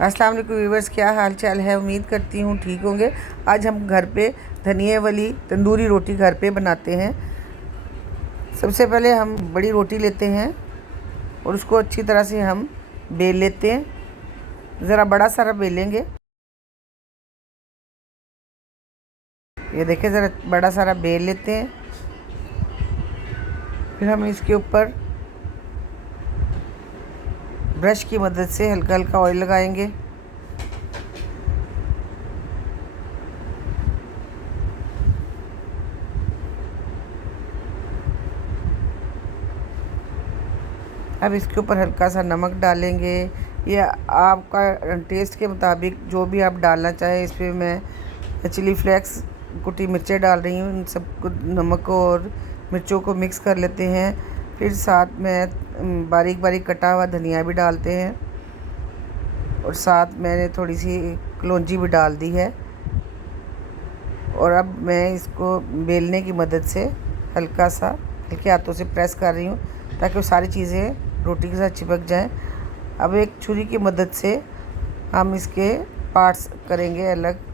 अस्सलाम वालेकुम व्यूअर्स, क्या हाल चाल है। उम्मीद करती हूँ ठीक होंगे। आज हम घर पे धनिए वाली तंदूरी रोटी घर पे बनाते हैं। सबसे पहले हम बड़ी रोटी लेते हैं और उसको अच्छी तरह से हम बेल लेते हैं। ज़रा बड़ा सारा बेलेंगे। ये देखिए, ज़रा बड़ा सारा बेल लेते हैं। फिर हम इसके ऊपर ब्रश की मदद से हल्का हल्का ऑयल लगाएंगे। अब इसके ऊपर हल्का सा नमक डालेंगे, या आपका टेस्ट के मुताबिक जो भी आप डालना चाहें। इस पर मैं चिली फ्लेक्स, कुटी मिर्चें डाल रही हूँ। इन सबको, नमक और मिर्चों को मिक्स कर लेते हैं। फिर साथ में बारीक बारीक कटा हुआ धनिया भी डालते हैं और साथ मैंने थोड़ी सी कलौंजी भी डाल दी है। और अब मैं इसको बेलने की मदद से हल्का सा हल्के हाथों से प्रेस कर रही हूँ ताकि वो सारी चीज़ें रोटी के साथ चिपक जाएं। अब एक छुरी की मदद से हम इसके पार्ट्स करेंगे अलग।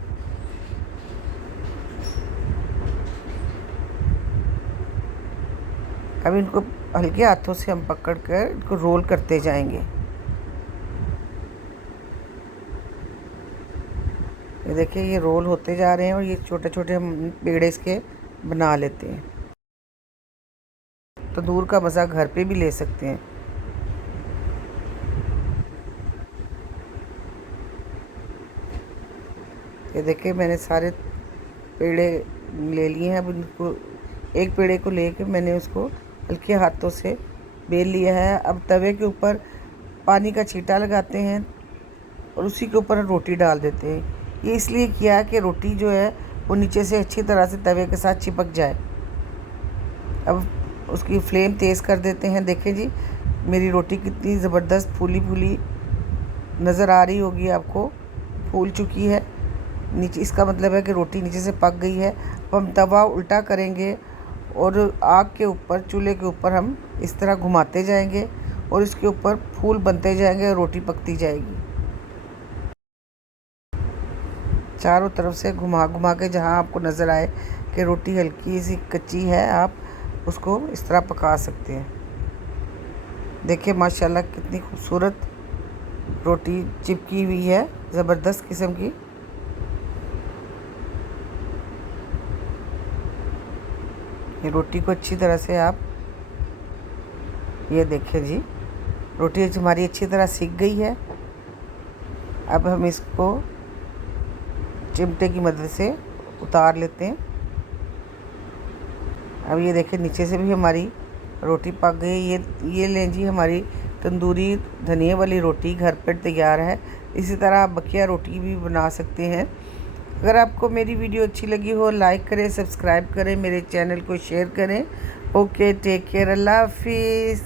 अब इनको हल्के हाथों से हम पकड़ कर इनको रोल करते जाएंगे। ये देखिए, ये रोल होते जा रहे हैं और ये छोटे छोटे हम पेड़े इसके बना लेते हैं। तंदूर का मज़ा घर पे भी ले सकते हैं। ये देखिए, मैंने सारे पेड़े ले लिए हैं। अब इनको एक पेड़े को लेके मैंने उसको हल्के हाथों से बेल लिया है। अब तवे के ऊपर पानी का छींटा लगाते हैं और उसी के ऊपर रोटी डाल देते हैं। ये इसलिए किया कि रोटी जो है वो नीचे से अच्छी तरह से तवे के साथ चिपक जाए। अब उसकी फ्लेम तेज़ कर देते हैं। देखें जी, मेरी रोटी कितनी ज़बरदस्त फूली फूली नज़र आ रही होगी आपको, फूल चुकी है नीचे। इसका मतलब है कि रोटी नीचे से पक गई है। अब हम तवा उल्टा करेंगे और आग के ऊपर, चूल्हे के ऊपर हम इस तरह घुमाते जाएंगे और इसके ऊपर फूल बनते जाएंगे और रोटी पकती जाएगी। चारों तरफ से घुमा घुमा के जहां आपको नज़र आए कि रोटी हल्की सी कच्ची है, आप उसको इस तरह पका सकते हैं। देखिए माशाल्लाह कितनी खूबसूरत रोटी चिपकी हुई है, ज़बरदस्त किस्म की। ये रोटी को अच्छी तरह से आप, ये देखिए जी, रोटी हमारी अच्छी तरह सिक गई है। अब हम इसको चिमटे की मदद से उतार लेते हैं। अब ये देखिए, नीचे से भी हमारी रोटी पक गई। ये लें जी, हमारी तंदूरी धनिए वाली रोटी घर पर तैयार है। इसी तरह आप बकिया रोटी भी बना सकते हैं। अगर आपको मेरी वीडियो अच्छी लगी हो, लाइक करें, सब्सक्राइब करें, मेरे चैनल को शेयर करें। ओके, टेक केयर, अल्लाह हाफिज़।